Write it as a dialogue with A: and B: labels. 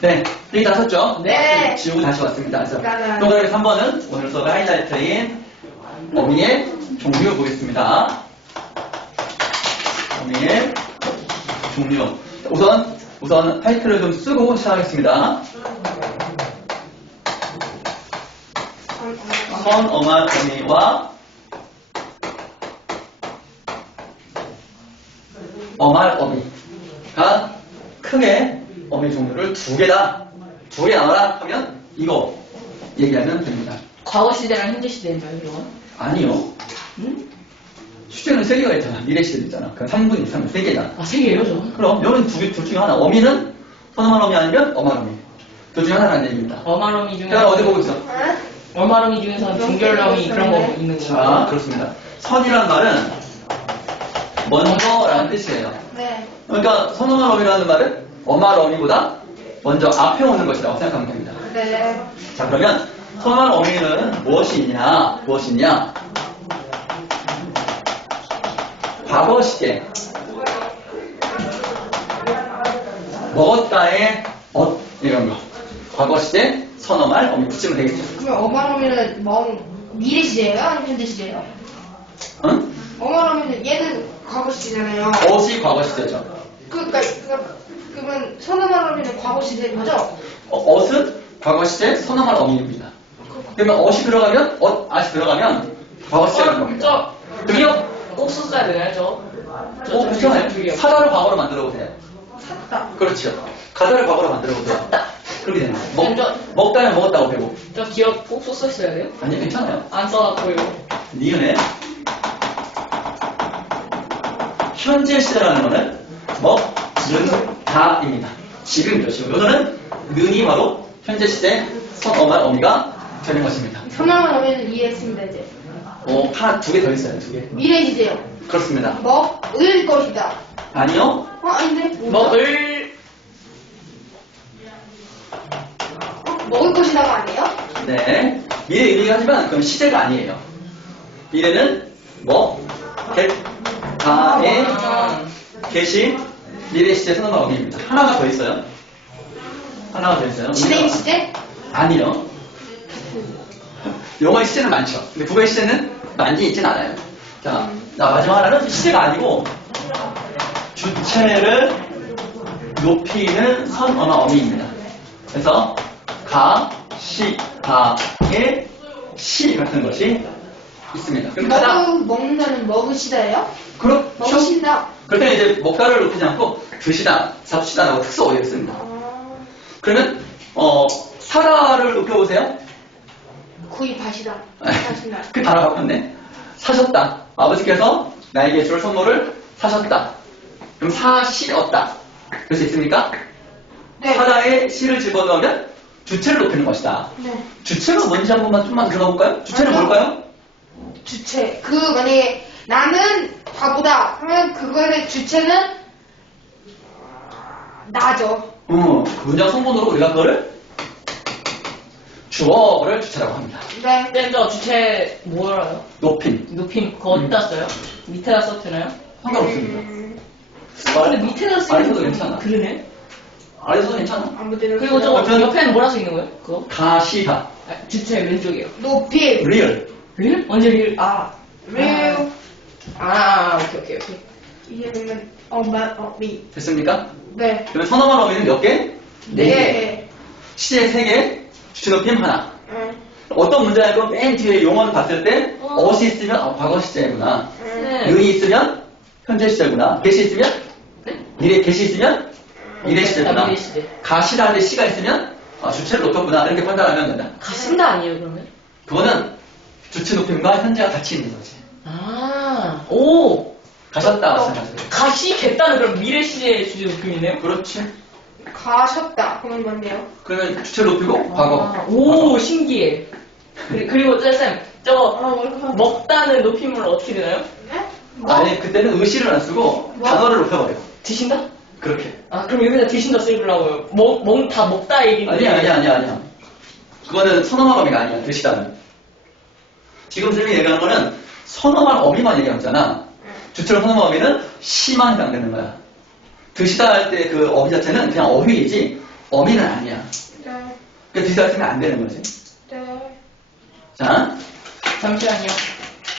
A: 네, 얘기 다 썼죠?
B: 네.
A: 지우고 다시 왔습니다. 그래서. 동그라미 3번은 오늘 수업의 하이라이트인 어미의 종류 보겠습니다. 어미의 종류. 우선, 우선 타이틀을 좀 쓰고 시작하겠습니다. 선, 어말, 어미와 어말, 어미가 크게 어미 종류를 두 개다. 두 개 나눠라 하면 이거 얘기하면 됩니다.
C: 과거 시대랑 현재 시대인가요, 이건?
A: 아니요.
C: 응?
A: 수제는 세 개가 있잖아. 미래 시대 있잖아. 그 3분 이상 세 개다.
C: 아, 세 개예요, 저?
A: 그럼 요는 두 개, 둘 중에 하나. 어미는 선어말 어미 아니면 어말 어미. 둘 중에 하나라는 얘기입니다.
C: 어마로미 중에
A: 자, 어디 보고 있어?
C: 어마로미 중에서 중결럼이 그런 거 있는
A: 자,
C: 거예요.
A: 그렇습니다. 선이란 말은 먼저라는 뜻이에요.
B: 네.
A: 그러니까 선어말 어미라는 말은 어말 어미보다 먼저 앞에 오는 것이라고 생각하면 됩니다.
B: 네.
A: 자, 그러면 선어말 어미는 무엇이 있냐? 무엇이 있냐? 과거 시제 먹었다의 엇 이런 거 과거 시제 선어말 어미 붙이면 되겠죠
B: 그러면 어마어미는 뭐 미래 시제예요? 아니면 현재 시제예요?
A: 응?
B: 어마어미는 얘는 과거 시제잖아요.
A: 엇이 과거 시제죠
B: 그러니까 그- 그러면 선어마어미는 과거 시제인 거죠?
A: 어, 엇은 과거 시제 선어말 어미입니다. 그러면 엇이 들어가면 엇, 아시 들어가면 과거 시제라는 겁니다.
C: 저, 기억 꼭 썼어야 되나요, 저? 저,
A: 어,
C: 저
A: 그렇잖아요
C: 기억.
A: 사다를 과거로 만들어 보세요.
B: 샀다.
A: 그렇죠. 가다를 과거로 만들어 보세요. 그렇게 되는 거예요 먹,
C: 먼저-
A: 먹다면 먹었다고 배고.
C: 저 기억 꼭 썼어야 돼요?
A: 아니 괜찮아요.
C: 안 써갖고요.
A: 니은에 현재 시제라는 거는 먹, 는, 다입니다. 지금이죠, 지금. 여기서는 는이 바로 현재 시제 선, 어말, 어미가 되는 것입니다.
B: 선어마어미는 이해했습니다 이제.
A: 어, 하나, 두 개 더 있어요, 두 개.
B: 미래 시제요.
A: 그렇습니다.
B: 먹을 것이다.
A: 아니요,
B: 어 아닌데? 뭐죠?
C: 먹을,
B: 먹을 것이다가 아니에요?
A: 네. 미래 의미가 하지만 그건 시제가 아니에요. 미래는 뭐, get, 다에,
C: 아,
A: 계시, 미래 시제 선, 어말, 어미입니다. 하나가 더 있어요. 하나가 더 있어요.
B: 진행 시제?
A: 아니요. 영어의 시제는 많죠. 근데 국어의 시제는 많이 있진 않아요. 자, 나 마지막 하나는 시제가 아니고 주체를 높이는 선, 언어, 어미입니다. 그래서 가, 시, 가의 시 같은 것이 있습니다. 그럼 가장
B: 먹 먹는다는 먹으시다예요?
A: 그렇죠.
B: 먹으신다.
A: 그럴 때는 이제 목가를 높이지 않고 드시다, 잡시다라고 특수 어디에 씁니다.
B: 아,
A: 그러면 어 사다를 높여보세요.
B: 구입하시다. 하신다.
A: 그 단어 바꿨네. 사셨다. 아버지께서 나에게 줄 선물을 사셨다. 그럼 사시었다. 될 수 있습니까?
B: 네.
A: 사다에 시를 집어넣으면 주체를 높이는 것이다.
B: 네.
A: 주체가 뭔지 한 번만 좀만 들어가 볼까요? 주체는. 뭘까요?
B: 주체. 그 만약에 나는 바보다 하면 그거의 주체는 나죠.
A: 어, 그 문장 성분으로 우리가 그거를 주어를 주체라고 합니다.
B: 네.
C: 근데 저 주체 뭐라요?
A: 높임.
C: 높임, 그거 어디다 써요? 밑에다 써트나요?
A: 상관없습니다.
C: 음. 근데 밑에다
A: 아래서도 괜찮아.
C: 그러네.
A: 아래서도 괜찮아.
B: 아무 데나
C: 그리고 저
A: 어떤-
C: 옆에는 뭐라 써 있는 거예요? 그거?
A: 가시다.
C: 아, 주체 왼쪽이요.
B: 높이.
A: 리얼.
C: 릴? 언제 릴? 아.
B: real.
C: 아, 오케이, 오케이, 오케이.
B: 이게 되면 엄마 어미.
A: 됐습니까?
B: 네.
A: 그러면 선어말 어미는 몇 개? 네 개.
B: 네.
A: 시제 세 개, 주체 높임 하나.
B: 네.
A: 어떤 문제냐면 맨 뒤에 용어를 봤을 때
C: 어.
A: 어시 있으면 어, 과거 시제구나.
C: 네.
A: 능이 있으면 현재 시제구나. 개시 있으면
C: 네?
A: 미래 개시 있으면 미래 시제구나.
C: 아, 미래 시제.
A: 가시라는 시가 있으면 어, 주체를 높였구나. 이렇게 판단하면 된다.
C: 가신다 아니에요, 그러면?
A: 그거는 주체 높임과 현재가 같이 있는 거지.
C: 아, 오!
A: 가셨다 생각하세요.
C: 가시겠다는 그럼 미래 시제의 주제 느낌이네요?
A: 그렇지.
B: 가셨다. 그러면 뭔데요?
A: 그러면 주체를 높이고 과거.
C: 아, 오, 신기해. 그리- 그리고 쌤, 저거
B: 아?
C: 먹다는 높임을 어떻게 되나요?
B: 네? 뭐?
A: 아니 그때는 의시를 안 쓰고
B: 뭐?
A: 단어를 높여버려.
C: 드신다?
A: 그렇게.
C: 아, 그럼 여기다 드신다 쓰려고요. 먹, 먹, 다 먹다 얘기인데.
A: 아니야, 아니야, 아니야, 아니야. 그거는 선어말 어미가 아니야, 드시다는. 지금 쌤이 얘기하는 거는 선어말 어미만 얘기하잖아. 주체로 선어말 어미는 시만 해당되는 거야. 드시다 할 때 그 어미 자체는 그냥 어휘이지, 어미는 아니야.
B: 네.
A: 그러니까 뒤다 쓰면 안 되는 거지.
B: 네.
A: 자,
C: 잠시만요.